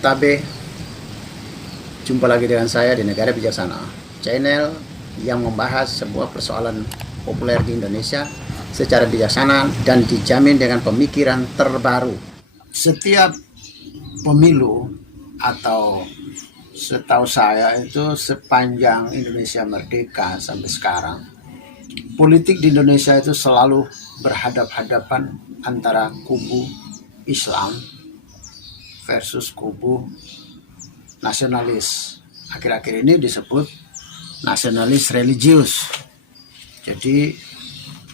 Tabe, jumpa lagi dengan saya di Negara Bijaksana, channel yang membahas sebuah persoalan populer di Indonesia secara bijaksana dan dijamin dengan pemikiran terbaru. Setiap pemilu atau setahu saya itu sepanjang Indonesia merdeka sampai sekarang, politik di Indonesia itu selalu berhadap-hadapan antara kubu Islam versus kubu nasionalis. Akhir-akhir ini disebut nasionalis religius. Jadi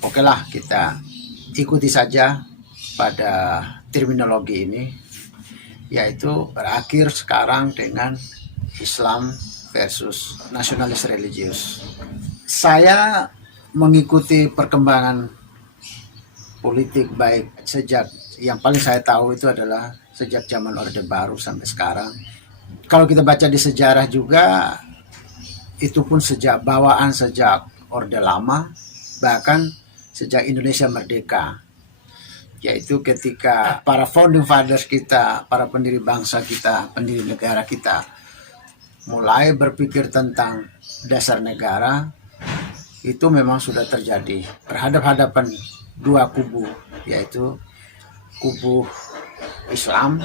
okelah kita ikuti saja pada terminologi ini, yaitu berakhir sekarang dengan Islam versus nasionalis religius. Saya mengikuti perkembangan politik baik sejak yang paling saya tahu itu adalah sejak zaman Orde Baru sampai sekarang. Kalau kita baca di sejarah juga, itu pun sejak bawaan sejak Orde Lama, bahkan sejak Indonesia merdeka. Yaitu ketika para founding fathers kita, para pendiri bangsa kita, pendiri negara kita, mulai berpikir tentang dasar negara, itu memang sudah terjadi berhadap-hadapan dua kubu, yaitu kubu Islam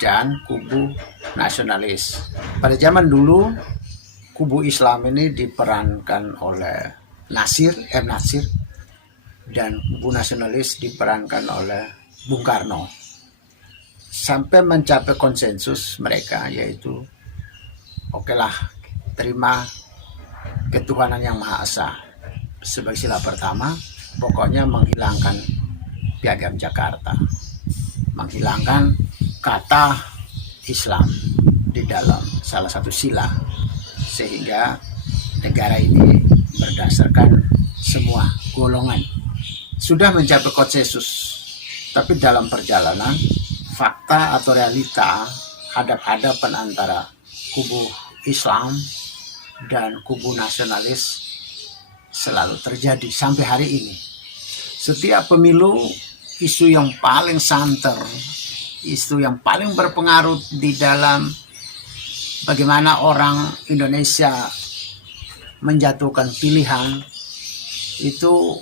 dan kubu nasionalis. Pada zaman dulu, kubu Islam ini diperankan oleh Nasir dan kubu nasionalis diperankan oleh Bung Karno. Sampai mencapai konsensus mereka, yaitu okelah, terima ketuhanan yang Maha Esa sebagai sila pertama, pokoknya menghilangkan Piagam Jakarta, menghilangkan kata Islam di dalam salah satu sila, sehingga negara ini berdasarkan semua golongan. Sudah mencapai konsensus, tapi dalam perjalanan fakta atau realita hadap-hadapan antara kubu Islam dan kubu nasionalis selalu terjadi sampai hari ini. Setiap pemilu, isu yang paling santer, isu yang paling berpengaruh di dalam bagaimana orang Indonesia menjatuhkan pilihan itu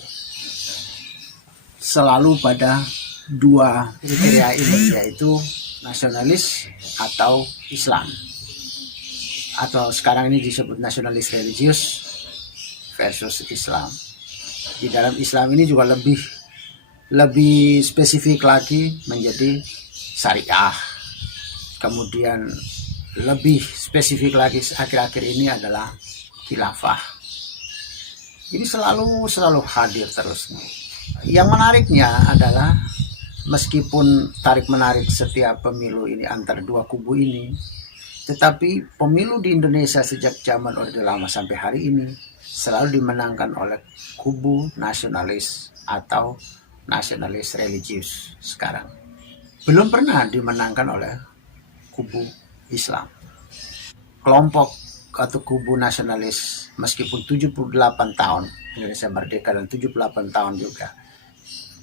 selalu pada dua kriteria ini, yaitu nasionalis atau Islam, atau sekarang ini disebut nasionalis religius versus Islam. Di dalam Islam ini juga lebih spesifik lagi menjadi syariah. Kemudian lebih spesifik lagi akhir-akhir ini adalah khilafah. Ini selalu hadir terus. Yang menariknya adalah meskipun tarik-menarik setiap pemilu ini antara dua kubu ini, tetapi pemilu di Indonesia sejak zaman Orde Lama sampai hari ini selalu dimenangkan oleh kubu nasionalis atau nasionalis religius sekarang. Belum pernah dimenangkan oleh kubu Islam. Kelompok atau kubu nasionalis, meskipun 78 tahun Indonesia merdeka dan 78 tahun juga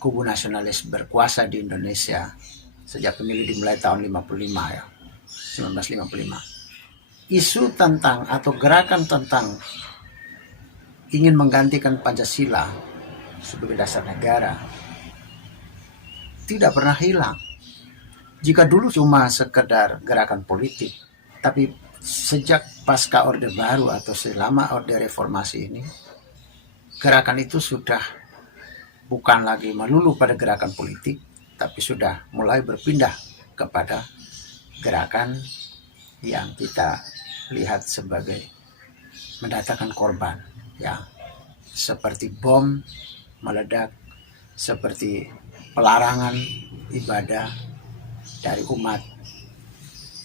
kubu nasionalis berkuasa di Indonesia sejak pemilu dimulai tahun 55 ya. 1955. Isu tentang atau gerakan tentang ingin menggantikan Pancasila sebagai dasar negara tidak pernah hilang. Jika dulu cuma sekedar gerakan politik, tapi sejak pasca Orde Baru atau selama Orde Reformasi ini, gerakan itu sudah bukan lagi melulu pada gerakan politik, tapi sudah mulai berpindah kepada gerakan yang kita lihat sebagai mendatangkan korban, ya, seperti bom meledak, seperti pelarangan ibadah dari umat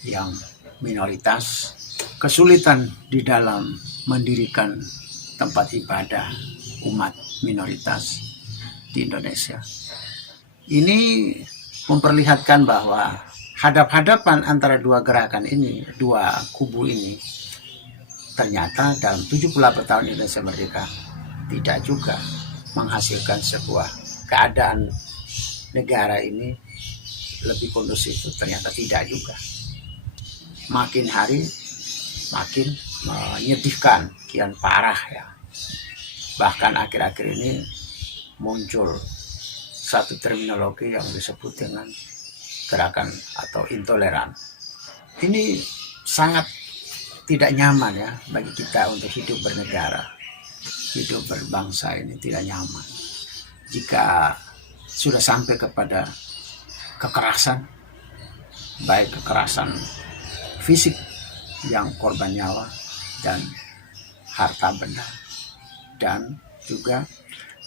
yang minoritas, kesulitan di dalam mendirikan tempat ibadah umat minoritas di Indonesia. Ini memperlihatkan bahwa hadap-hadapan antara dua gerakan ini, dua kubu ini, ternyata dalam 78 tahun Indonesia merdeka tidak juga menghasilkan sebuah keadaan negara ini lebih kondusif. Ternyata tidak juga. makin hari makin menyedihkan, kian parah ya. Bahkan akhir-akhir ini muncul satu terminologi yang disebut dengan gerakan atau intoleran. Ini sangat tidak nyaman ya bagi kita untuk hidup bernegara, hidup berbangsa, ini tidak nyaman. Jika sudah sampai kepada kekerasan, baik kekerasan fisik yang korban nyawa dan harta benda, dan juga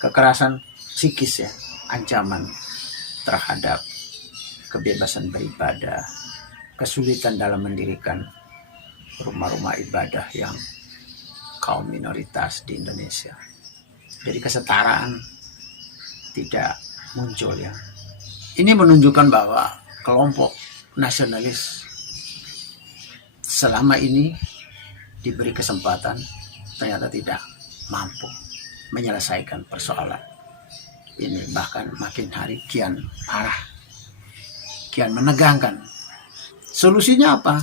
kekerasan psikis ya, ancaman terhadap kebebasan beribadah, kesulitan dalam mendirikan rumah-rumah ibadah yang kaum minoritas di Indonesia. Jadi kesetaraan tidak muncul ya. Ini menunjukkan bahwa kelompok nasionalis selama ini diberi kesempatan ternyata tidak mampu menyelesaikan persoalan ini, bahkan makin hari kian parah, kian menegangkan. Solusinya apa?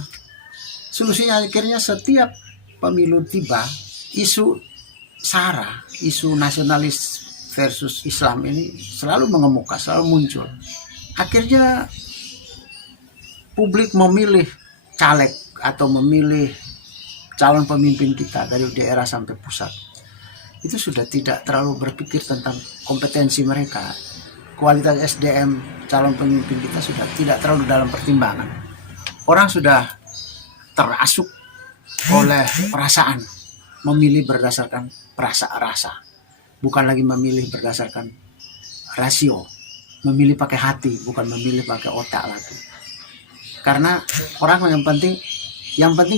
Solusinya akhirnya setiap pemilu tiba, isu SARA, isu nasionalis versus Islam ini selalu mengemuka, selalu muncul. Akhirnya publik memilih caleg atau memilih calon pemimpin kita dari daerah sampai pusat. Itu sudah tidak terlalu berpikir tentang kompetensi mereka. Kualitas SDM calon pemimpin kita sudah tidak terlalu dalam pertimbangan. Orang sudah terasuk oleh perasaan, memilih berdasarkan rasa, bukan lagi memilih berdasarkan rasio, memilih pakai hati, bukan memilih pakai otak lagi. Karena orang yang penting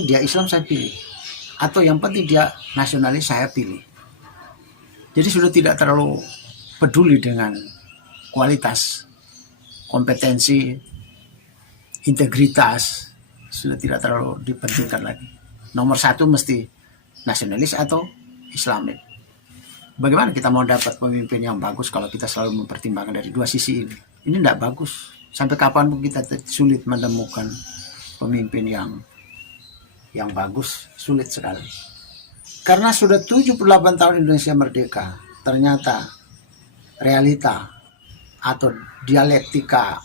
dia Islam saya pilih, atau yang penting dia nasionalis saya pilih. Jadi sudah tidak terlalu peduli dengan kualitas, kompetensi, integritas, sudah tidak terlalu dipentingkan lagi. Nomor satu mesti nasionalis atau Islamik. Bagaimana kita mau dapat pemimpin yang bagus kalau kita selalu mempertimbangkan dari dua sisi ini? Ini tidak bagus. Sampai kapan pun kita sulit menemukan pemimpin yang bagus, sulit sekali. Karena sudah 78 tahun Indonesia merdeka, ternyata realita atau dialektika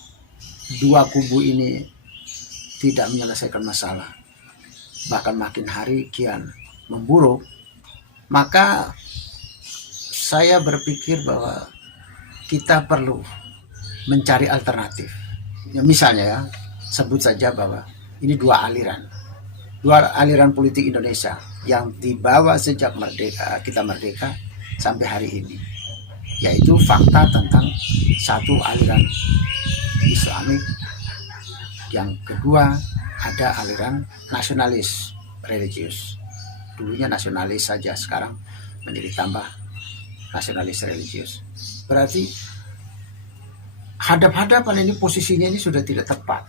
dua kubu ini tidak menyelesaikan masalah. Bahkan makin hari kian memburuk. Maka saya berpikir bahwa kita perlu mencari alternatif. Ya, misalnya ya, sebut saja bahwa ini dua aliran politik Indonesia yang dibawa sejak kita merdeka sampai hari ini, yaitu fakta tentang satu aliran Islamik, yang kedua ada aliran nasionalis religius. Dulunya nasionalis saja, sekarang menjadi tambah nasionalis religius. Berarti hadap-hadapan ini posisinya ini sudah tidak tepat,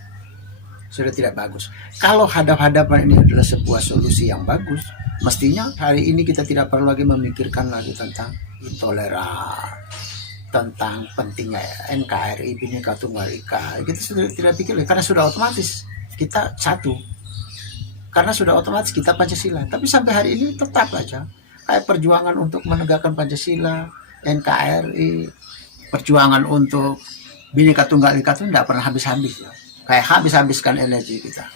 sudah tidak bagus. Kalau hadap-hadapan ini adalah sebuah solusi yang bagus, mestinya hari ini kita tidak perlu lagi memikirkan lagi tentang intoleran, tentang pentingnya NKRI, Bhinneka Tunggal Ika. Kita sudah tidak pikir, karena sudah otomatis kita satu, karena sudah otomatis kita Pancasila. Tapi sampai hari ini tetap aja kayak perjuangan untuk menegakkan Pancasila, NKRI, perjuangan untuk Bhinneka Tunggal Ika itu tidak pernah habis-habis ya. Kayak habis-habiskan energi kita.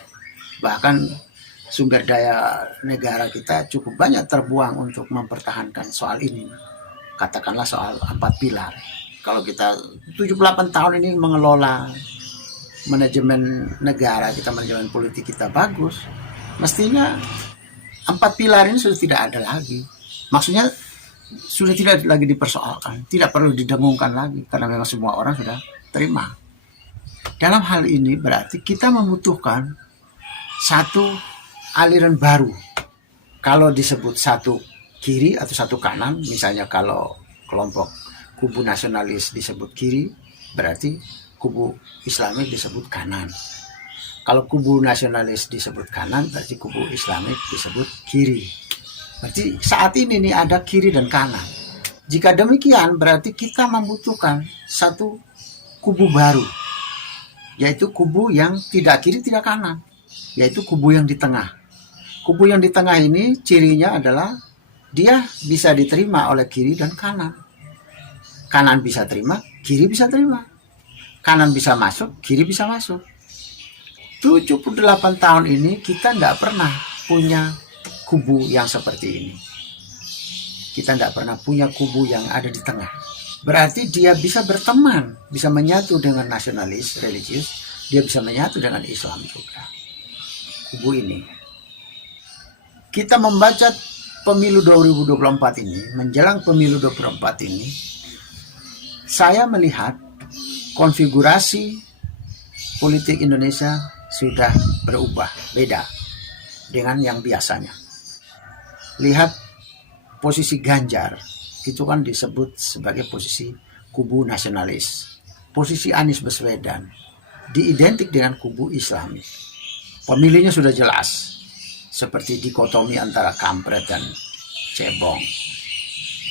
Bahkan sumber daya negara kita cukup banyak terbuang untuk mempertahankan soal ini. Katakanlah soal 4 pilar. Kalau kita 78 tahun ini mengelola manajemen negara kita, manajemen politik kita bagus, mestinya 4 pilar ini sudah tidak ada lagi. Maksudnya sudah tidak lagi dipersoalkan, tidak perlu didengungkan lagi, karena memang semua orang sudah terima. Dalam hal ini berarti kita membutuhkan satu aliran baru. Kalau disebut satu kiri atau satu kanan, misalnya kalau kelompok kubu nasionalis disebut kiri, berarti kubu Islamik disebut kanan. Kalau kubu nasionalis disebut kanan, berarti kubu Islamik disebut kiri. Berarti saat ini nih ada kiri dan kanan. Jika demikian berarti kita membutuhkan satu kubu baru, yaitu kubu yang tidak kiri tidak kanan. yaitu kubu yang di tengah. Kubu yang di tengah ini cirinya adalah dia bisa diterima oleh kiri dan kanan. Kanan bisa terima, kiri bisa terima. Kanan bisa masuk, kiri bisa masuk. 78 tahun ini kita tidak pernah punya kubu yang seperti ini. Kita tidak pernah punya kubu yang ada di tengah. Berarti dia bisa berteman, bisa menyatu dengan nasionalis religius, dia bisa menyatu dengan Islam juga. Kubu ini. Kita membaca pemilu 2024 ini, menjelang pemilu 2024 ini, saya melihat konfigurasi politik Indonesia sudah berubah, beda dengan yang biasanya. Lihat posisi Ganjar, itu kan disebut sebagai posisi kubu nasionalis. Posisi Anies Baswedan diidentik dengan kubu Islami. Pemilihnya sudah jelas, seperti dikotomi antara kampret dan cebong.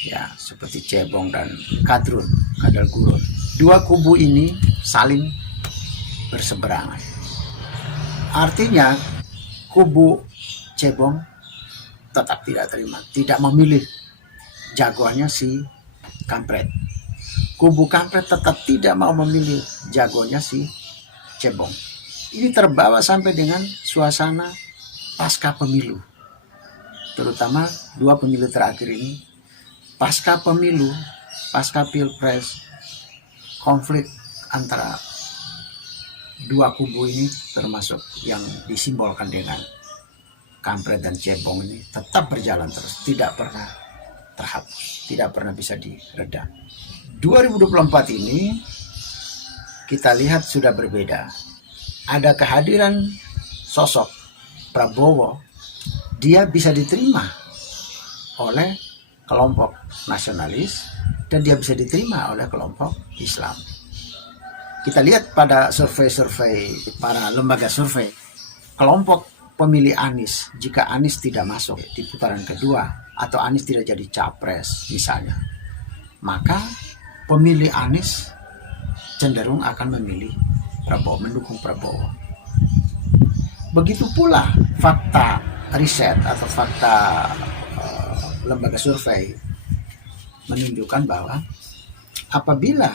Ya, seperti cebong dan kadrun, kadal gurun. Dua kubu ini saling berseberangan. Artinya kubu cebong tetap tidak terima, tidak memilih jagoannya si kampret. Kubu kampret tetap tidak mau memilih jagoannya si cebong. Ini terbawa sampai dengan suasana pasca pemilu. Terutama 2 pemilu terakhir ini. Pasca pemilu, pasca pilpres, konflik antara 2 kubu ini termasuk yang disimbolkan dengan kampret dan cebong ini tetap berjalan terus, tidak pernah terhapus, tidak pernah bisa diredam. 2024 ini kita lihat sudah berbeda. Ada kehadiran sosok Prabowo, dia bisa diterima oleh kelompok nasionalis dan dia bisa diterima oleh kelompok Islam. Kita lihat pada survei-survei para lembaga survei, kelompok pemilih Anies, jika Anies tidak masuk di putaran kedua atau Anies tidak jadi capres misalnya, maka pemilih Anies cenderung akan memilih Prabowo, mendukung Prabowo. Begitu pula fakta riset atau fakta lembaga survei menunjukkan bahwa apabila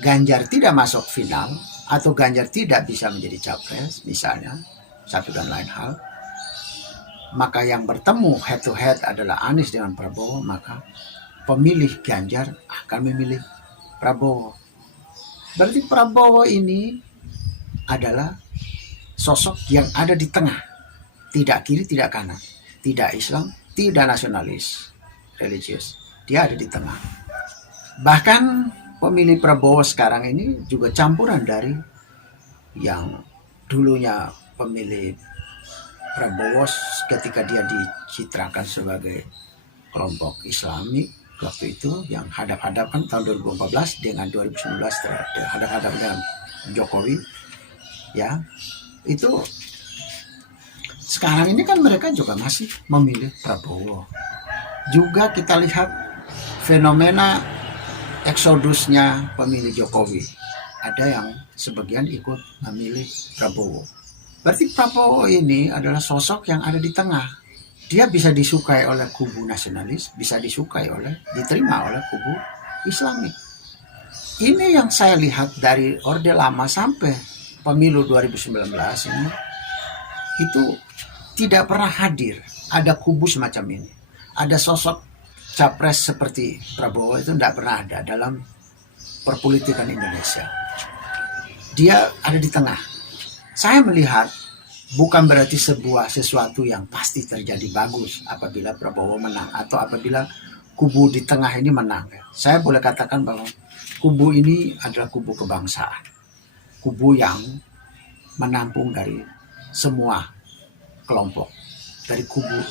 Ganjar tidak masuk final atau Ganjar tidak bisa menjadi capres misalnya, satu dan lain hal, maka yang bertemu head to head adalah Anies dengan Prabowo, maka pemilih Ganjar akan memilih Prabowo. Berarti Prabowo ini adalah sosok yang ada di tengah, tidak kiri, tidak kanan, tidak Islam, tidak nasionalis religius, dia ada di tengah. Bahkan pemilih Prabowo sekarang ini juga campuran dari yang dulunya pemilih Prabowo ketika dia dicitrakan sebagai kelompok Islami waktu itu, yang hadap-hadapan tahun 2014 dengan 2019 hadap-hadapan dengan Jokowi, ya itu sekarang ini kan mereka juga masih memilih Prabowo. Juga kita lihat fenomena eksodusnya pemilih Jokowi, ada yang sebagian ikut memilih Prabowo. Berarti Prabowo ini adalah sosok yang ada di tengah. Dia bisa disukai oleh kubu nasionalis, bisa diterima oleh kubu Islami. Ini yang saya lihat dari Orde Lama sampai pemilu 2019 ini, itu tidak pernah hadir ada kubu semacam ini. Ada sosok capres seperti Prabowo itu tidak pernah ada dalam perpolitikan Indonesia. Dia ada di tengah. Saya melihat bukan berarti sesuatu yang pasti terjadi bagus apabila Prabowo menang atau apabila kubu di tengah ini menang. Saya boleh katakan bahwa kubu ini adalah kubu kebangsaan, kubu yang menampung dari semua kelompok, dari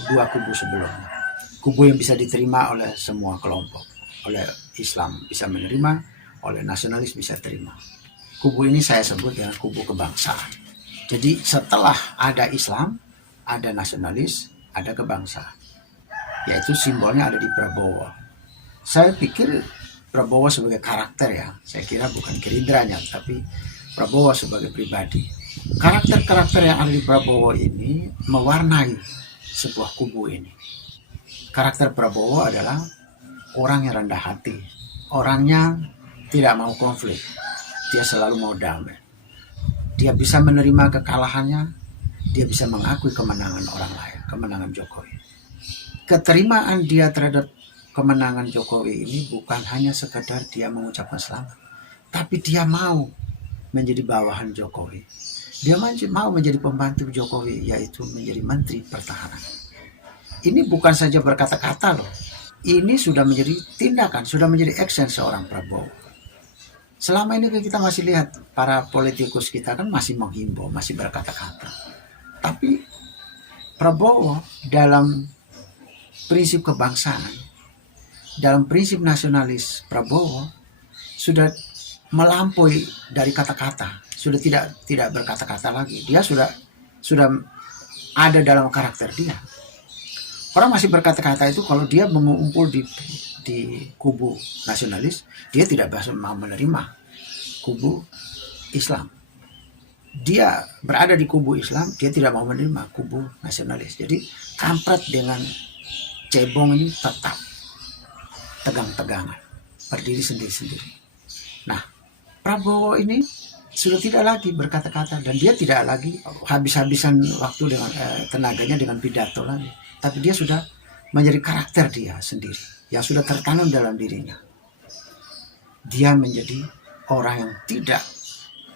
dua kubu sebelumnya, kubu yang bisa diterima oleh semua kelompok, oleh Islam bisa menerima, oleh nasionalis bisa terima. Kubu ini saya sebut dengan kubu kebangsaan. Jadi setelah ada Islam, ada nasionalis, ada kebangsaan. Yaitu simbolnya ada di Prabowo. Saya pikir Prabowo sebagai karakter ya, saya kira bukan Gerindranya, tapi Prabowo sebagai pribadi. Karakter-karakter yang ada di Prabowo ini mewarnai sebuah kubu ini. Karakter Prabowo adalah orang yang rendah hati, orangnya tidak mau konflik, dia selalu mau damai. Dia bisa menerima kekalahannya, dia bisa mengakui kemenangan orang lain, kemenangan Jokowi. Keterimaan dia terhadap kemenangan Jokowi ini bukan hanya sekedar dia mengucapkan selamat, tapi dia mau menjadi bawahan Jokowi. Dia mau menjadi pembantu Jokowi, yaitu menjadi Menteri Pertahanan. Ini bukan saja berkata-kata loh, ini sudah menjadi tindakan, sudah menjadi action seorang Prabowo. Selama ini kita masih lihat para politikus kita kan masih menghimbau, masih berkata-kata. Tapi Prabowo dalam prinsip kebangsaan, dalam prinsip nasionalis, Prabowo sudah melampaui dari kata-kata, sudah tidak berkata-kata lagi. Dia sudah ada dalam karakter dia. Orang masih berkata-kata itu kalau dia mengumpul di kubu nasionalis, dia tidak mau menerima kubu Islam. Dia berada di kubu Islam, dia tidak mau menerima kubu nasionalis. Jadi kampret dengan cebong ini tetap tegang-tegangan, berdiri sendiri-sendiri. Nah, Prabowo ini sudah tidak lagi berkata-kata dan dia tidak lagi habis-habisan waktu dengan tenaganya dengan pidato lagi. Tapi dia sudah menjadi karakter dia sendiri yang sudah tertanam dalam dirinya. Dia menjadi orang yang tidak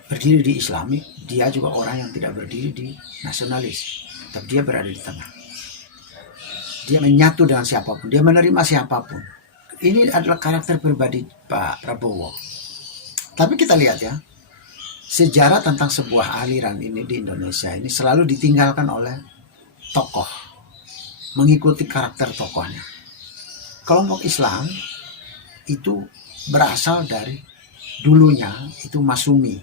berdiri di Islami, dia juga orang yang tidak berdiri di nasionalis. Tapi dia berada di tengah. Dia menyatu dengan siapapun, dia menerima siapapun. Ini adalah karakter pribadi Pak Prabowo. Tapi kita lihat ya, sejarah tentang sebuah aliran ini di Indonesia ini selalu ditinggalkan oleh tokoh, mengikuti karakter tokohnya. Kelompok Islam itu berasal dari dulunya itu Masumi,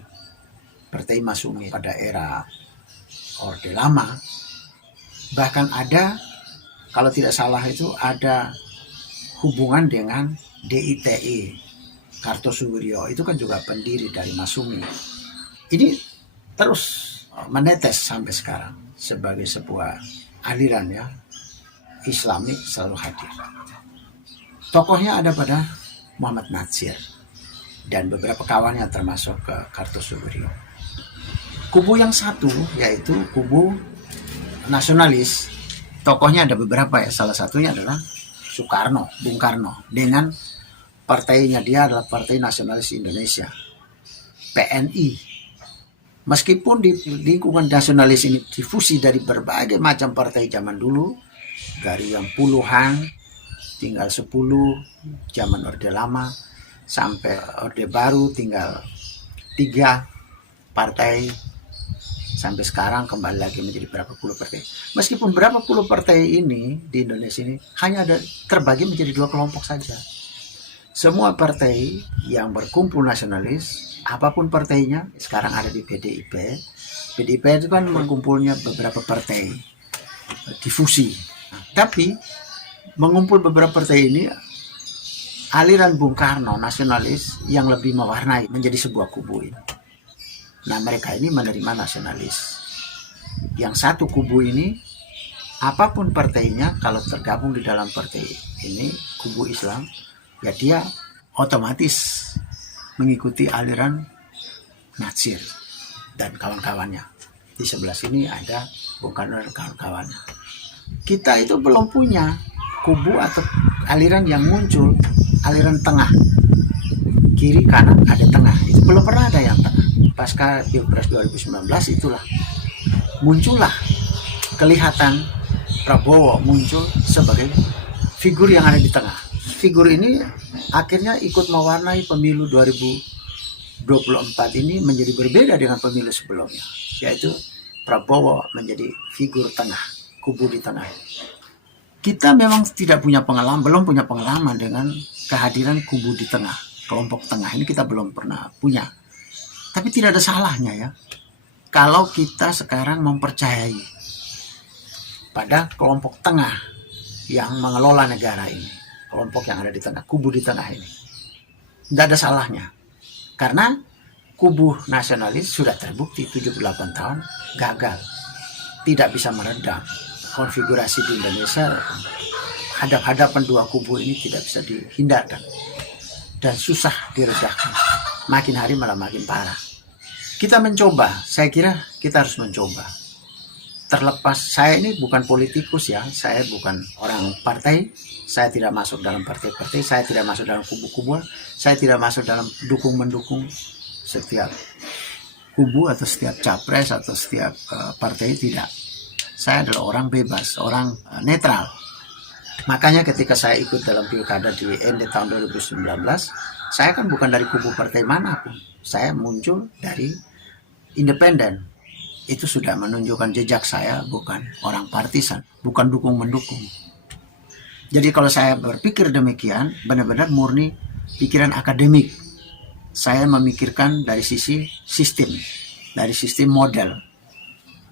Partai Masumi pada era Orde Lama. Bahkan ada, kalau tidak salah itu ada hubungan dengan DITI, Kartosuwiryo, itu kan juga pendiri dari Masumi. Ini terus menetes sampai sekarang sebagai sebuah aliran ya, Islami selalu hadir. Tokohnya ada pada Muhammad Natsir dan beberapa kawannya termasuk ke Kartosuwiryo. Kubu yang satu yaitu kubu nasionalis, tokohnya ada beberapa ya, salah satunya adalah Soekarno, Bung Karno, dengan partainya dia adalah Partai Nasionalis Indonesia, PNI. Meskipun di lingkungan nasionalis ini difusi dari berbagai macam partai zaman dulu, dari yang puluhan, tinggal 10, zaman Orde Lama, sampai Orde Baru tinggal 3 partai, sampai sekarang kembali lagi menjadi berapa puluh partai. Meskipun berapa puluh partai ini di Indonesia ini hanya ada terbagi menjadi 2 kelompok saja. Semua partai yang berkumpul nasionalis, apapun partainya, sekarang ada di PDIP. PDIP itu kan mengumpulnya beberapa partai, difusi. Nah, tapi mengumpul beberapa partai ini, aliran Bung Karno nasionalis yang lebih mewarnai menjadi sebuah kubu ini. Nah, mereka ini menerima nasionalis. Yang satu kubu ini, apapun partainya, kalau tergabung di dalam partai ini, kubu Islam, ya dia otomatis mengikuti aliran Natsir dan kawan-kawannya. Di sebelah sini ada Bung Karno dan kawan-kawannya. Kita itu belum punya kubu atau aliran yang muncul, aliran tengah. Kiri, kanan, ada tengah. Itu belum pernah ada yang tengah. Pasca Pilpres 2019 itulah muncullah kelihatan Prabowo muncul sebagai figur yang ada di tengah. Figur ini akhirnya ikut mewarnai pemilu 2024 ini menjadi berbeda dengan pemilu sebelumnya, yaitu Prabowo menjadi figur tengah, kubu di tengah. Kita memang tidak punya pengalaman, belum punya pengalaman dengan kehadiran kubu di tengah, kelompok tengah ini kita belum pernah punya. Tapi tidak ada salahnya ya, kalau kita sekarang mempercayai pada kelompok tengah yang mengelola negara ini, kelompok yang ada di tengah, kubu di tengah ini. Tidak ada salahnya, karena kubu nasionalis sudah terbukti 78 tahun gagal, tidak bisa meredam. Konfigurasi di Indonesia, hadap-hadapan dua kubu ini tidak bisa dihindarkan dan susah diredahkan. Makin hari malah makin parah. Kita mencoba, saya kira kita harus mencoba. Terlepas, saya ini bukan politikus ya, saya bukan orang partai, saya tidak masuk dalam partai-partai, saya tidak masuk dalam kubu-kubu, saya tidak masuk dalam dukung-mendukung setiap kubu atau setiap capres atau setiap partai, tidak. Saya adalah orang bebas, orang netral. Makanya ketika saya ikut dalam pilkada di end tahun 2019, saya kan bukan dari kubu partai manapun, saya muncul dari independen. Itu sudah menunjukkan jejak saya bukan orang partisan, bukan dukung-mendukung. Jadi kalau saya berpikir demikian, benar-benar murni pikiran akademik. Saya memikirkan dari sisi sistem, dari sistem model.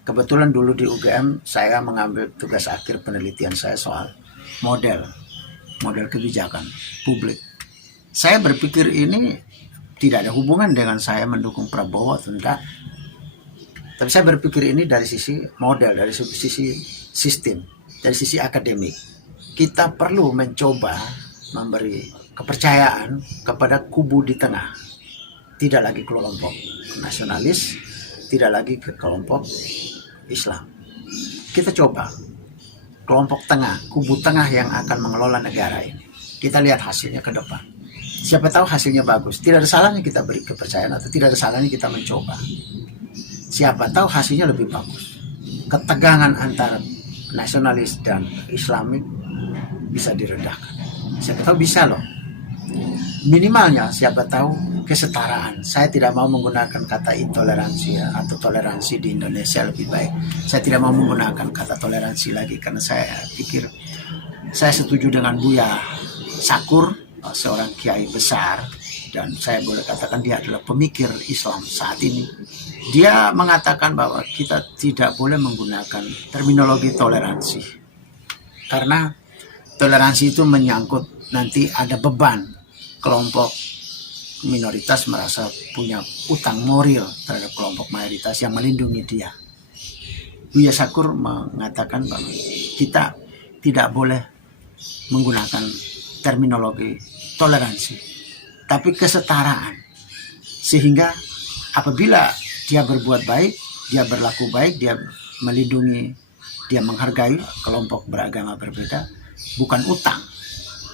Kebetulan dulu di UGM saya mengambil tugas akhir penelitian saya soal model kebijakan publik. Saya berpikir ini tidak ada hubungan dengan saya mendukung Prabowo atau tidak. Tapi saya berpikir ini dari sisi model, dari sisi sistem, dari sisi akademik. Kita perlu mencoba memberi kepercayaan kepada kubu di tengah. Tidak lagi kelompok nasionalis, tidak lagi ke kelompok Islam. Kita coba kelompok tengah, kubu tengah yang akan mengelola negara ini. Kita lihat hasilnya ke depan. Siapa tahu hasilnya bagus. Tidak ada salahnya kita beri kepercayaan atau tidak ada salahnya kita mencoba. Siapa tahu hasilnya lebih bagus. Ketegangan antara nasionalis dan Islamik bisa diredahkan. Siapa tahu bisa loh. Minimalnya siapa tahu kesetaraan. Saya tidak mau menggunakan kata intoleransi atau toleransi di Indonesia lebih baik. Saya tidak mau menggunakan kata toleransi lagi karena saya pikir saya setuju dengan Buya Sakur, seorang kiai besar, dan saya boleh katakan dia adalah pemikir Islam saat ini. Dia mengatakan bahwa kita tidak boleh menggunakan terminologi toleransi karena toleransi itu menyangkut nanti ada beban kelompok minoritas merasa punya utang moral terhadap kelompok mayoritas yang melindungi dia. Buya Sakur mengatakan bahwa kita tidak boleh menggunakan terminologi toleransi, tapi kesetaraan. Sehingga apabila dia berbuat baik, dia berlaku baik, dia melindungi, dia menghargai kelompok beragama berbeda, bukan utang,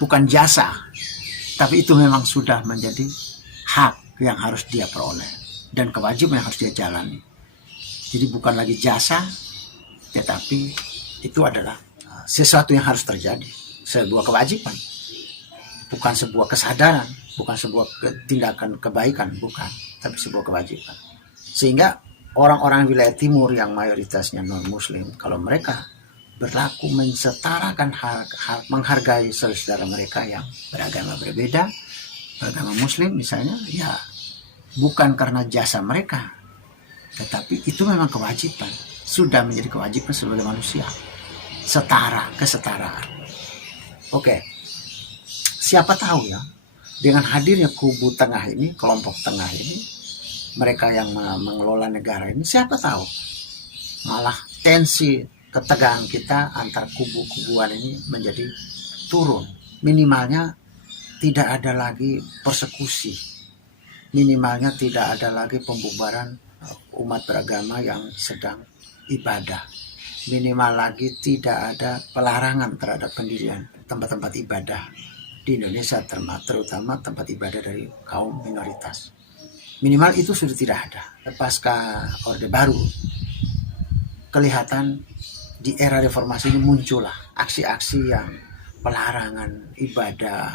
bukan jasa, tapi itu memang sudah menjadi hak yang harus dia peroleh dan kewajiban yang harus dia jalani. Jadi bukan lagi jasa, tetapi itu adalah sesuatu yang harus terjadi, sebuah kewajiban, bukan sebuah kesadaran, bukan sebuah tindakan kebaikan, bukan, tapi sebuah kewajiban. Sehingga orang-orang wilayah timur yang mayoritasnya non-muslim, kalau mereka berlaku mensetarakan hak menghargai saudara mereka yang beragama berbeda, beragama muslim misalnya, ya bukan karena jasa mereka, tetapi itu memang kewajiban, sudah menjadi kewajiban sebagai manusia. Setara, kesetaraan. Oke, siapa tahu ya, dengan hadirnya kubu tengah ini, kelompok tengah ini, mereka yang mengelola negara ini, siapa tahu malah tensi ketegangan kita antar kubu-kubuan ini menjadi turun. Minimalnya tidak ada lagi persekusi, minimalnya tidak ada lagi pembubaran umat beragama yang sedang ibadah, minimal lagi tidak ada pelarangan terhadap pendirian tempat-tempat ibadah di Indonesia, terutama tempat ibadah dari kaum minoritas. Minimal itu sudah tidak ada. Pasca Orde Baru, kelihatan di era reformasi ini muncullah aksi-aksi yang pelarangan ibadah,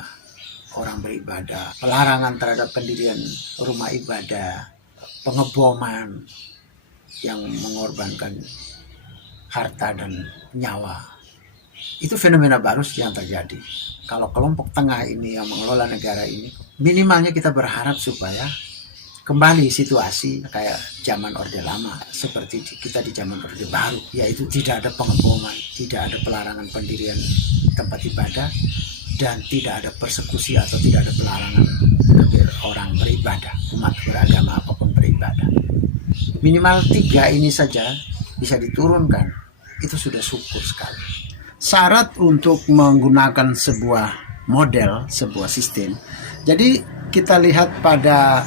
orang beribadah, pelarangan terhadap pendirian rumah ibadah, pengeboman yang mengorbankan harta dan nyawa. Itu fenomena baru yang terjadi. Kalau kelompok tengah ini yang mengelola negara ini, minimalnya kita berharap supaya kembali situasi kayak zaman Orde Lama, seperti kita di zaman Orde Baru, yaitu tidak ada pengeboman, tidak ada pelarangan pendirian tempat ibadah, dan tidak ada persekusi atau tidak ada pelarangan orang beribadah, umat beragama apapun beribadah. Minimal 3 ini saja bisa diturunkan, itu sudah syukur sekali. Syarat untuk menggunakan sebuah model, sebuah sistem. Jadi kita lihat pada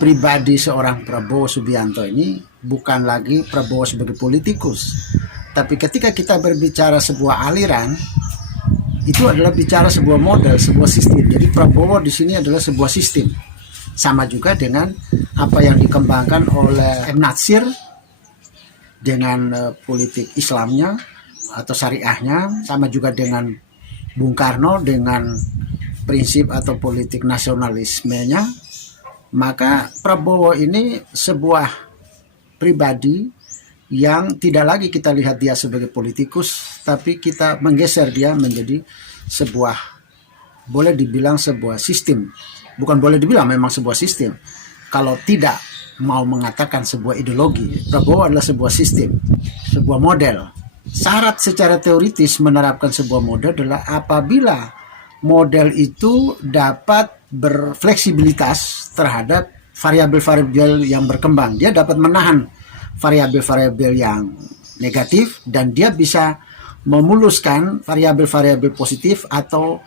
pribadi seorang Prabowo Subianto ini bukan lagi Prabowo sebagai politikus, tapi ketika kita berbicara sebuah aliran, itu adalah bicara sebuah model, sebuah sistem. Jadi Prabowo di sini adalah sebuah sistem. Sama juga dengan apa yang dikembangkan oleh M. Natsir dengan politik Islamnya atau syariahnya, sama juga dengan Bung Karno dengan prinsip atau politik nasionalismenya. Maka Prabowo ini sebuah pribadi yang tidak lagi kita lihat dia sebagai politikus, tapi kita menggeser dia menjadi sebuah, boleh dibilang sebuah sistem. Bukan boleh dibilang, memang sebuah sistem. Kalau tidak mau mengatakan sebuah ideologi, Prabowo adalah sebuah sistem, sebuah model. Syarat secara teoritis menerapkan sebuah model adalah apabila model itu dapat berfleksibilitas terhadap variabel-variabel yang berkembang. Dia dapat menahan variabel-variabel yang negatif dan dia bisa memuluskan variabel-variabel positif atau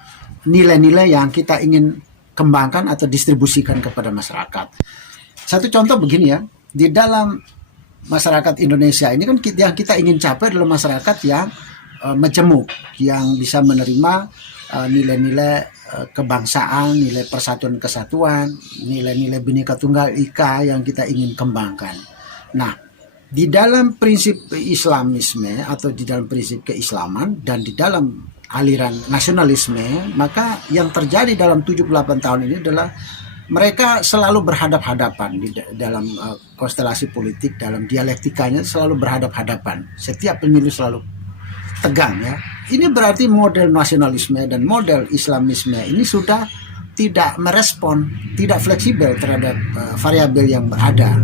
nilai-nilai yang kita ingin kembangkan atau distribusikan kepada masyarakat. Satu contoh begini ya, di dalam masyarakat Indonesia ini kan yang kita ingin capai adalah masyarakat yang majemuk, yang bisa menerima nilai-nilai kebangsaan, nilai persatuan kesatuan, nilai-nilai Bhinneka Tunggal Ika yang kita ingin kembangkan. Nah, di dalam prinsip Islamisme atau di dalam prinsip keislaman dan di dalam aliran nasionalisme, maka yang terjadi dalam 78 tahun ini adalah mereka selalu berhadap-hadapan di dalam konstelasi politik, dalam dialektikanya selalu berhadap-hadapan. Setiap pemilu selalu tegang ya. Ini berarti model nasionalisme dan model Islamisme ini sudah tidak merespon, tidak fleksibel terhadap variabel yang berada.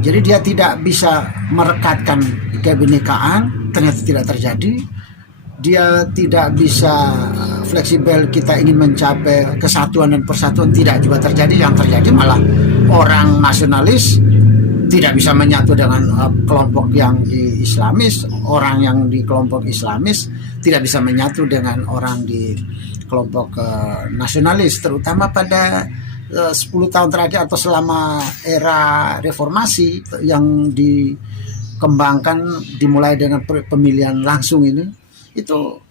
Jadi dia tidak bisa merekatkan kebinekaan, ternyata tidak terjadi. Dia tidak bisa fleksibel, kita ingin mencapai kesatuan dan persatuan, tidak juga terjadi. Yang terjadi malah orang nasionalis tidak bisa menyatu dengan kelompok yang di Islamis, orang yang di kelompok Islamis tidak bisa menyatu dengan orang di kelompok nasionalis, terutama pada 10 tahun terakhir atau selama era reformasi yang dikembangkan dimulai dengan pemilihan langsung ini. Itu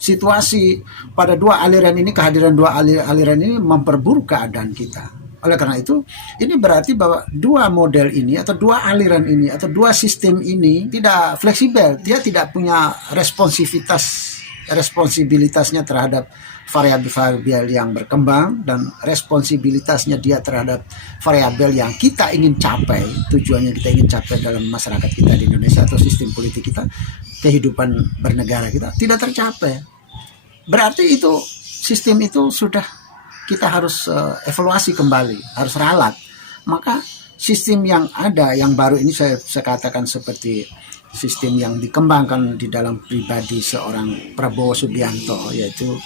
situasi pada dua aliran ini, kehadiran dua aliran ini memperburuk keadaan kita. Oleh karena itu, ini berarti bahwa dua model ini atau dua aliran ini atau dua sistem ini tidak fleksibel. Dia tidak punya responsibilitasnya terhadap variabel-variabel yang berkembang dan responsibilitasnya dia terhadap variabel yang kita ingin capai, tujuannya kita ingin capai dalam masyarakat kita di Indonesia atau sistem politik kita, kehidupan bernegara kita tidak tercapai. Berarti itu sistem itu sudah kita harus evaluasi kembali, harus ralat. Maka sistem yang ada, yang baru ini saya katakan seperti sistem yang dikembangkan di dalam pribadi seorang Prabowo Subianto, yaitu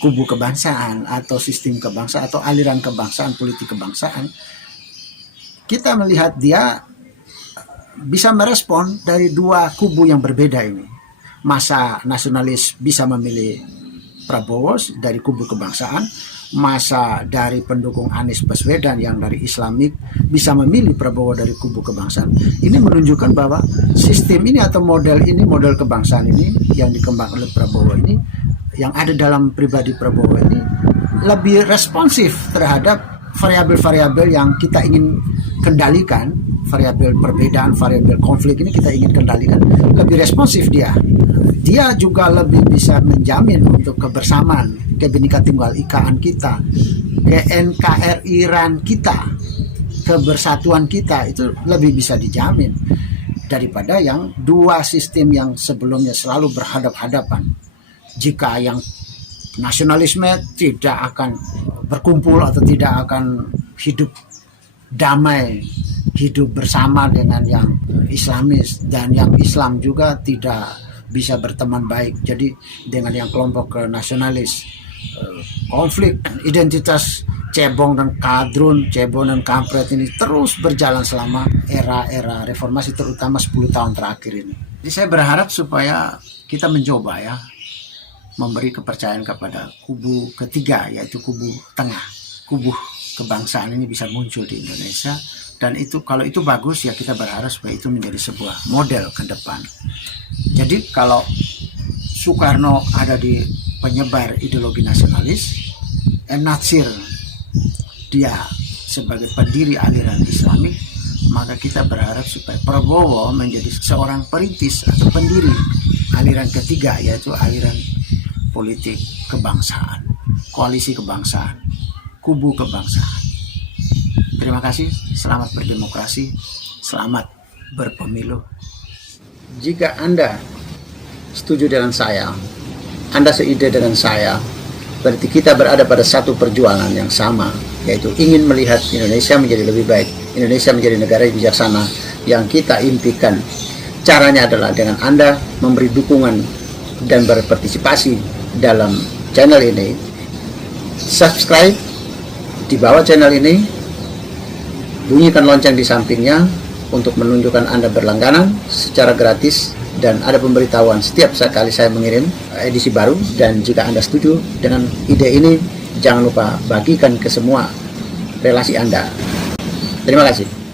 kubu kebangsaan atau sistem kebangsaan atau aliran kebangsaan, politik kebangsaan. Kita melihat dia bisa merespon dari dua kubu yang berbeda ini. Masa nasionalis bisa memilih Prabowo dari kubu kebangsaan, masa dari pendukung Anies Baswedan yang dari Islamik bisa memilih Prabowo dari kubu kebangsaan. Ini menunjukkan bahwa sistem ini atau model ini, model kebangsaan ini yang dikembangkan oleh Prabowo ini, yang ada dalam pribadi Prabowo ini lebih responsif terhadap variabel-variabel yang kita ingin kendalikan, variabel perbedaan, variabel konflik ini kita ingin kendalikan, lebih responsif dia. Dia juga lebih bisa menjamin untuk kebersamaan, Bhinneka Tunggal Ikaan kita, NKRI-RAN kita, kebersatuan kita itu lebih bisa dijamin daripada yang dua sistem yang sebelumnya selalu berhadap-hadapan. Jika yang nasionalisme tidak akan berkumpul atau tidak akan hidup damai, hidup bersama dengan yang Islamis, dan yang Islam juga tidak bisa berteman baik. Jadi dengan yang kelompok nasionalis, konflik identitas cebong dan kadrun, cebong dan kampret ini terus berjalan selama era-era reformasi, terutama 10 tahun terakhir ini. Jadi saya berharap supaya kita mencoba ya, memberi kepercayaan kepada kubu ketiga, yaitu kubu tengah, kubu kebangsaan ini bisa muncul di Indonesia. Dan itu, kalau itu bagus ya, kita berharap supaya itu menjadi sebuah model ke depan. Jadi kalau Soekarno ada di penyebar ideologi nasionalis, Natsir dia sebagai pendiri aliran Islamik, maka kita berharap supaya Prabowo menjadi seorang perintis atau pendiri aliran ketiga, yaitu aliran politik kebangsaan, koalisi kebangsaan, kubu kebangsaan. Terima kasih, selamat berdemokrasi, selamat berpemilu. Jika Anda setuju dengan saya, Anda seide dengan saya, berarti kita berada pada satu perjuangan yang sama, yaitu ingin melihat Indonesia menjadi lebih baik, Indonesia menjadi negara yang bijaksana yang kita impikan. Caranya adalah dengan Anda memberi dukungan dan berpartisipasi dalam channel ini. Subscribe di bawah channel ini, bunyikan lonceng di sampingnya untuk menunjukkan Anda berlangganan secara gratis, dan ada pemberitahuan setiap kali saya mengirim edisi baru. Dan jika Anda setuju dengan ide ini, jangan lupa bagikan ke semua relasi Anda. Terima kasih.